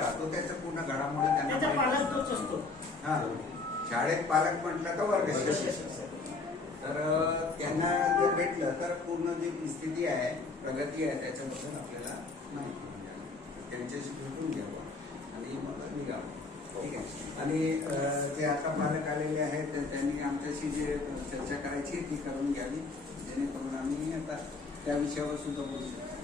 राहतो त्याचा पूर्ण घडामोडी त्यांना पालक तोच असतो. हा, शाळेत पालक म्हटलं का वर्ग शिक्षक. तर त्यांना जर भेटलं तर पूर्ण जी स्थिती आहे, प्रगती आहे, त्याच्याबद्दल आपल्याला माहिती मिळाली. त्यांच्याशी भेटून घ्यावं आणि मग निघावं. ठीक आहे. आणि जे आता पालक आलेले आहेत तर त्यांनी आमच्याशी जे चर्चा करायची ती करून घ्यावी, जेणेकरून आम्ही आता त्या विषयावर सुद्धा बोलू शकतो.